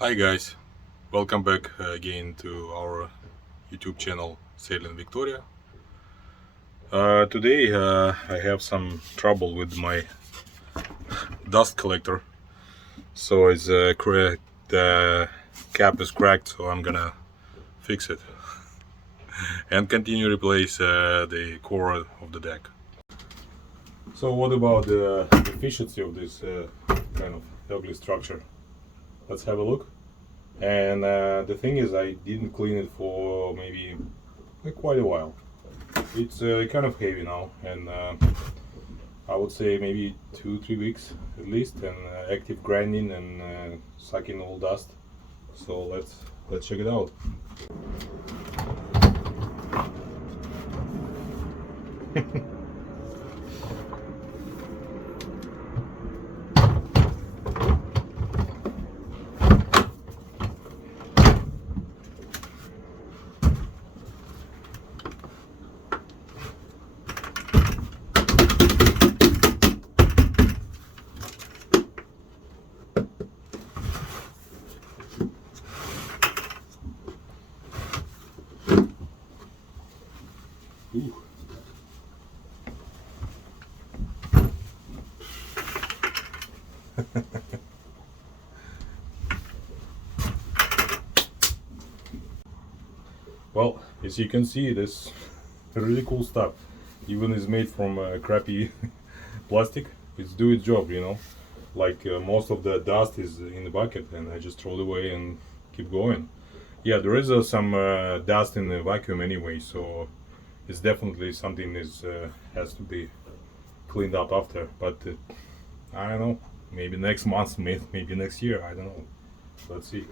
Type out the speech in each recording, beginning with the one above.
Hi guys, welcome back again to our YouTube channel Sailing Victoria. Today I have some trouble with my dust collector, so it's cracked. The cap is cracked, so I'm gonna fix it and continue replace the core of the deck. So what about the efficiency of this kind of ugly structure? Let's have a look. And the thing is, I didn't clean it for maybe quite a while. It's kind of heavy now, and I would say maybe 2-3 weeks at least, and active grinding and sucking all dust. So let's check it out. Ooh. Well, as you can see, this really cool stuff. Even is made from crappy plastic. It's do its job, you know. Like most of the dust is in the bucket, and I just throw it away and keep going. Yeah, there is some dust in the vacuum anyway, so it's definitely something is has to be cleaned up after. But I don't know. Maybe next month, maybe next year. I don't know. Let's see.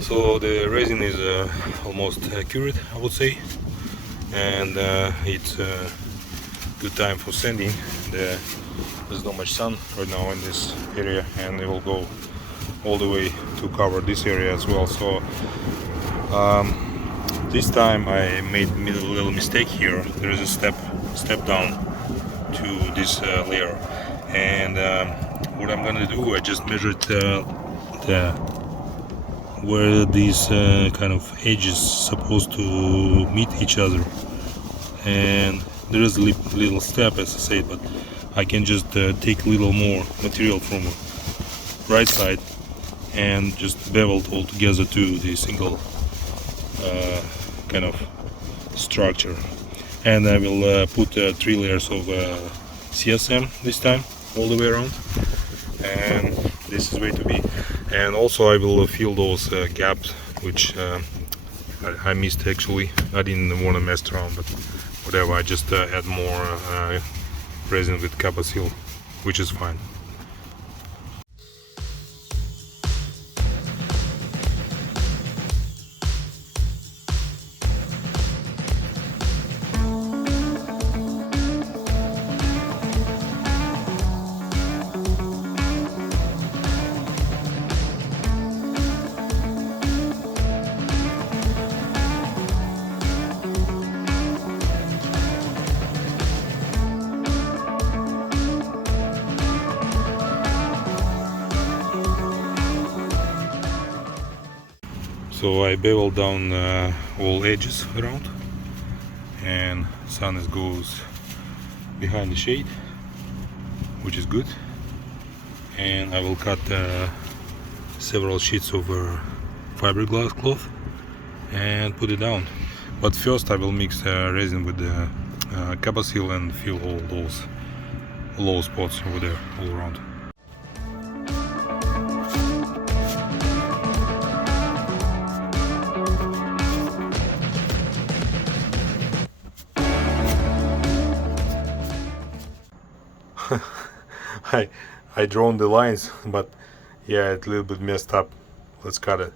So the resin is almost accurate, I would say, and it's good time for sanding. There's not much sun right now in this area, and it will go all the way to cover this area as well. So this time I made a little mistake here. There is a step down to this layer, and what I'm gonna do, I just measured the where these kind of edges supposed to meet each other, and there is a little step, as I said, but I can just take a little more material from the right side and just bevel it all together to the single kind of structure. And I will put 3 layers of CSM this time all the way around, and this is way to be. And also I will fill those gaps which I missed actually. I didn't want to mess around, but whatever, I just add more resin with Kappa seal, which is fine. So I bevel down all edges around, and sun goes behind the shade, which is good. And I will cut several sheets of fiberglass cloth and put it down. But first I will mix resin with the copper seal and fill all those low spots over there all around. I drawn the lines, but yeah, it's a little bit messed up. Let's cut it.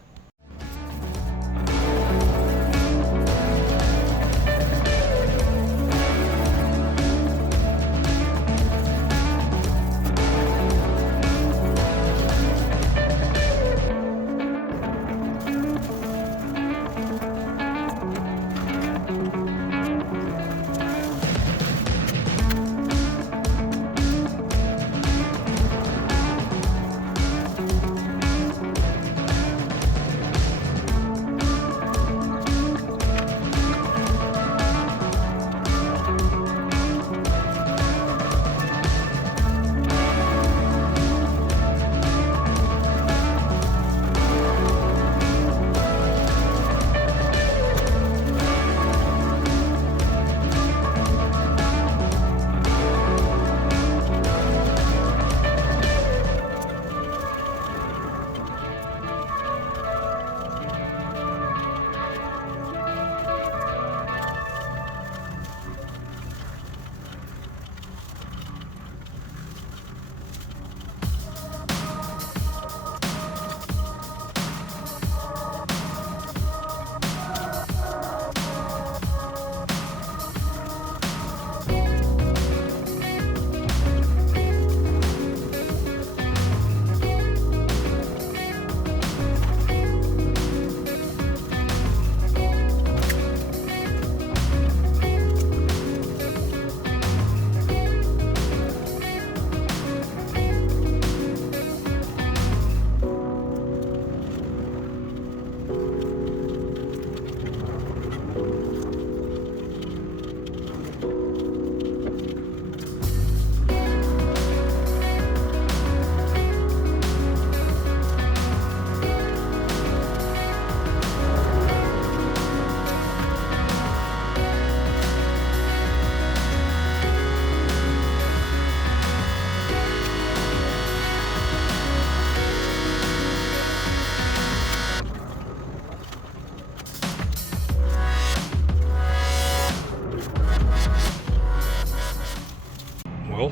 Well,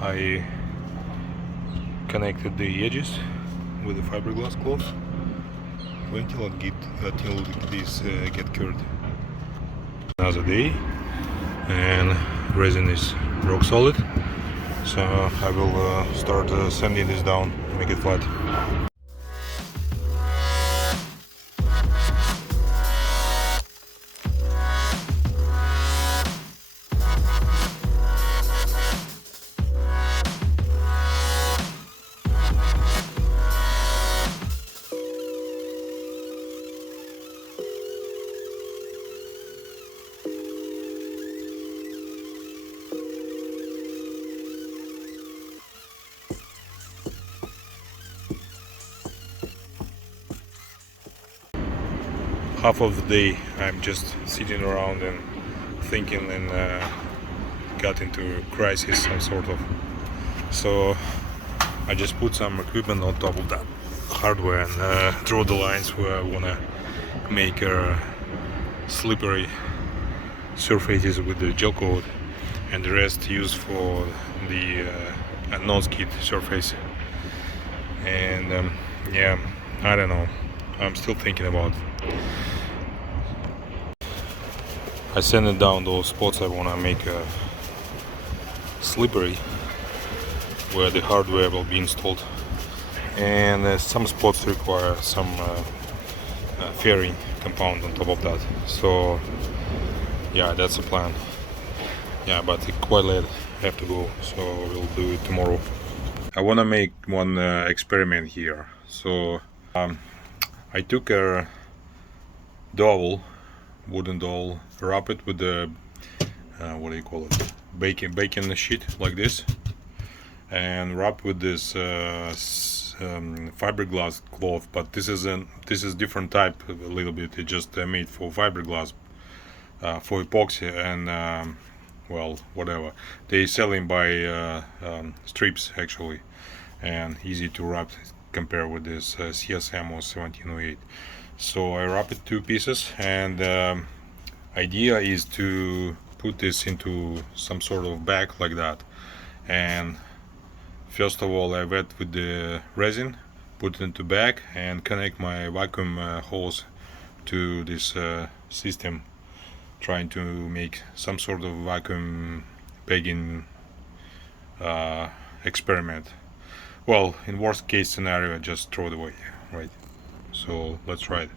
I connected the edges with the fiberglass cloth until this get cured. Another day, and resin is rock solid, so I will start sanding this down, make it flat. Half of the day I'm just sitting around and thinking, and got into crisis some sort of. So I just put some equipment on top of that hardware and draw the lines where I wanna make slippery surfaces with the gel coat, and the rest use for the non-skid surface. And yeah, I don't know, I'm still thinking about it. I sanded down those spots I want to make slippery, where the hardware will be installed, and some spots require some fairing compound on top of that. So yeah, that's the plan. Yeah, but it's quite late, I have to go, so we'll do it tomorrow. I want to make one experiment here. So I I took a dowel, wooden dowel, wrap it with the what do you call it, bacon sheet like this, and wrap with this fiberglass cloth. But this is different type a little bit. It's just made for fiberglass, for epoxy, and well, whatever. They selling by strips actually, and easy to wrap compared with this CSM or 1708. So I wrap it 2 pieces, and idea is to put this into some sort of bag like that. And first of all, I wet with the resin, put it into bag, and connect my vacuum hose to this system, trying to make some sort of vacuum bagging experiment. Well, in worst case scenario, I just throw it away, right? So let's try it.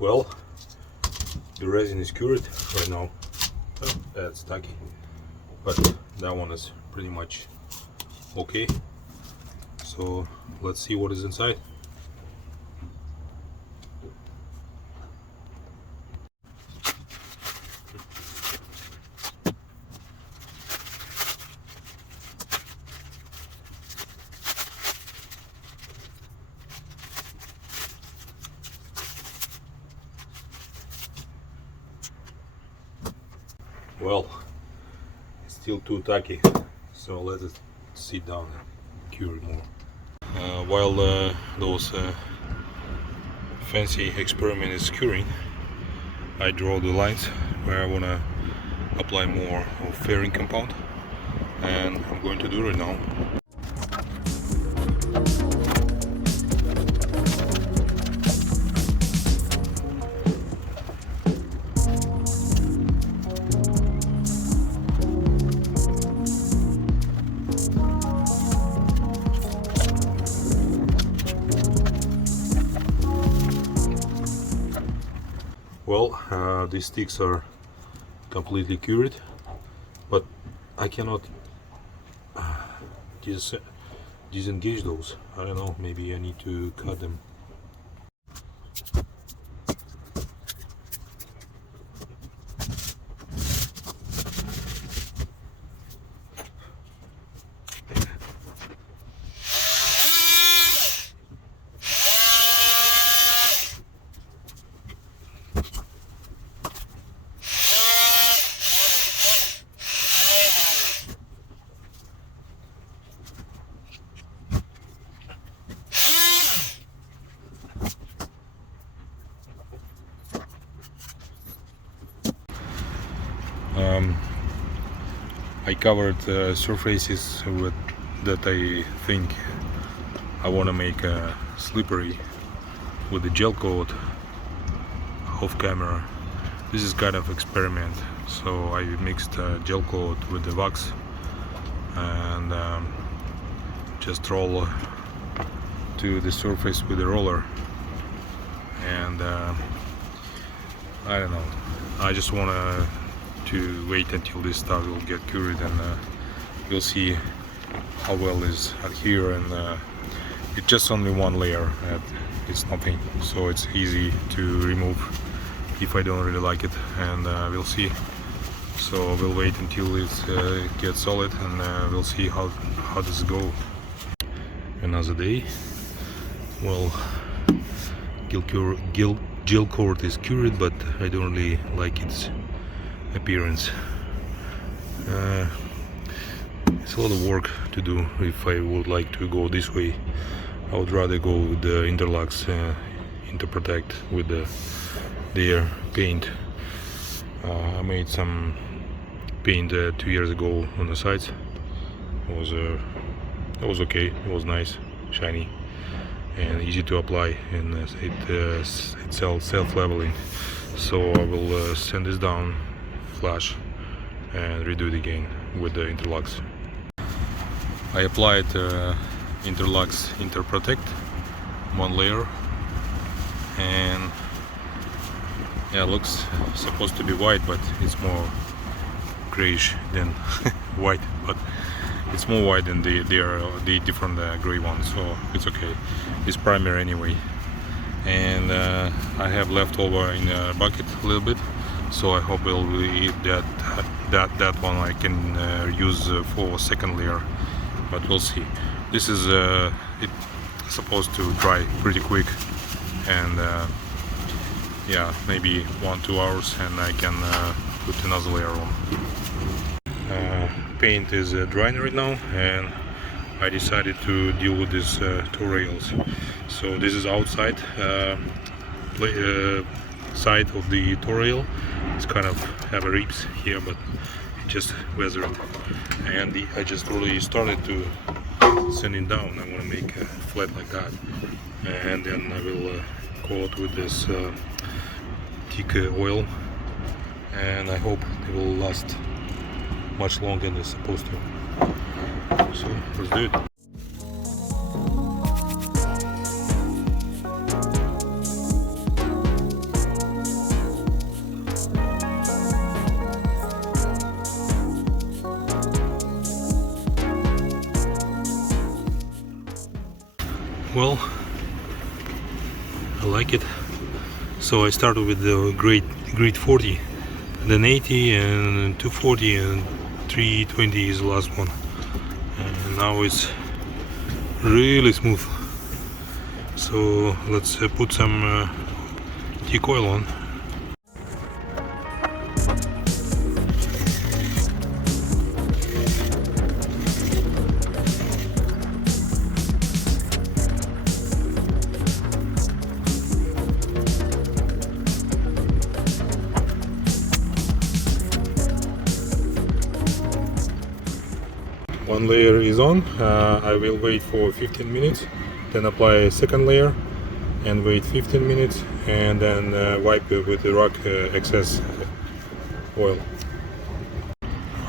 Well, the resin is cured right now. Oh, that's tacky, but that one is pretty much okay. So let's see what is inside. Well, it's still too tacky, so let it sit down and cure it more. While those fancy experiment is curing, I draw the lines where I want to apply more of fairing compound, and I'm going to do it now. Well, these sticks are completely cured, but I cannot disengage those. I don't know, maybe I need to cut them. I covered surfaces with that I think I want to make slippery with the gel coat off camera. This is kind of experiment, so I mixed gel coat with the wax and just roll to the surface with the roller, and I don't know, I just want to wait until this stuff will get cured, and you'll see how well is adhere, and it's just only one layer, it's nothing, so it's easy to remove if I don't really like it, and we'll see. So we'll wait until it gets solid, and we'll see how does it go. Another day. Well, Gelcoat is cured, but I don't really like its appearance. It's a lot of work to do. If I would like to go this way, I would rather go with the Interlux Interprotect with their paint. I made some paint 2 years ago on the sides. It was okay. It was nice, shiny, and easy to apply, and it's self-leveling. So I will sand this down, flash, and redo it again with the Interlux. I applied Interlux Interprotect, one layer, and yeah, it looks supposed to be white, but it's more grayish than white, but it's more white than the different gray ones, so it's okay. It's primer anyway, and I have leftover in a bucket a little bit, so I hope it'll be that one I can use for second layer, but we'll see. This is it's supposed to dry pretty quick, and yeah, maybe 1-2 hours, and I can put another layer on. Paint is drying right now, and I decided to deal with these two rails. So this is outside side of the toe rail. It's kind of have a ribs here, but it just weathered, and I just already started to sand it down. I want to make a flat like that, and then I will coat with this teak oil, and I hope it will last much longer than it's supposed to. So let's do it. Well, I like it. So I started with the grade 40, then 80, and 240, and 320 is the last one, and now it's really smooth. So let's put some teak oil on. One layer is on. I will wait for 15 minutes, then apply a second layer and wait 15 minutes, and then wipe it with the rock excess oil.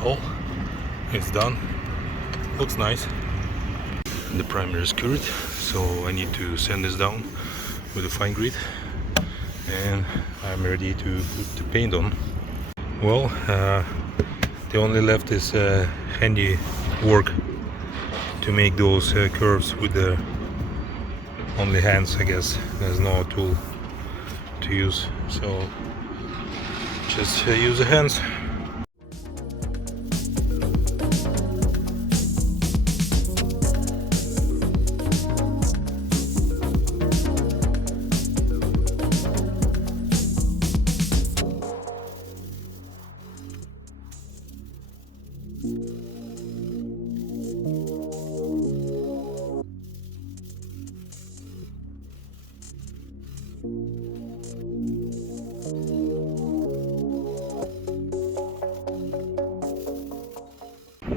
Well, it's done. Looks nice. The primer is cured, so I need to sand this down with a fine grit, and I'm ready to put the paint on. Well, the only left is handy work to make those curves with the only hands, I guess. There's no tool to use, so just use the hands.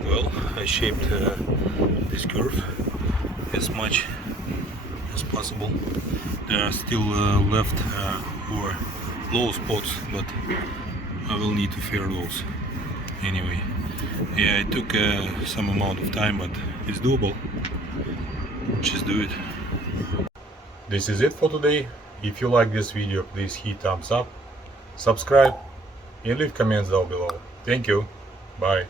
Well, I shaped this curve as much as possible. There are still left or low spots, but I will need to fare those anyway. Yeah, it took some amount of time, but it's doable. Just do it. This is it for today. If you like this video, please hit thumbs up, subscribe, and leave comments down below. Thank you. Bye.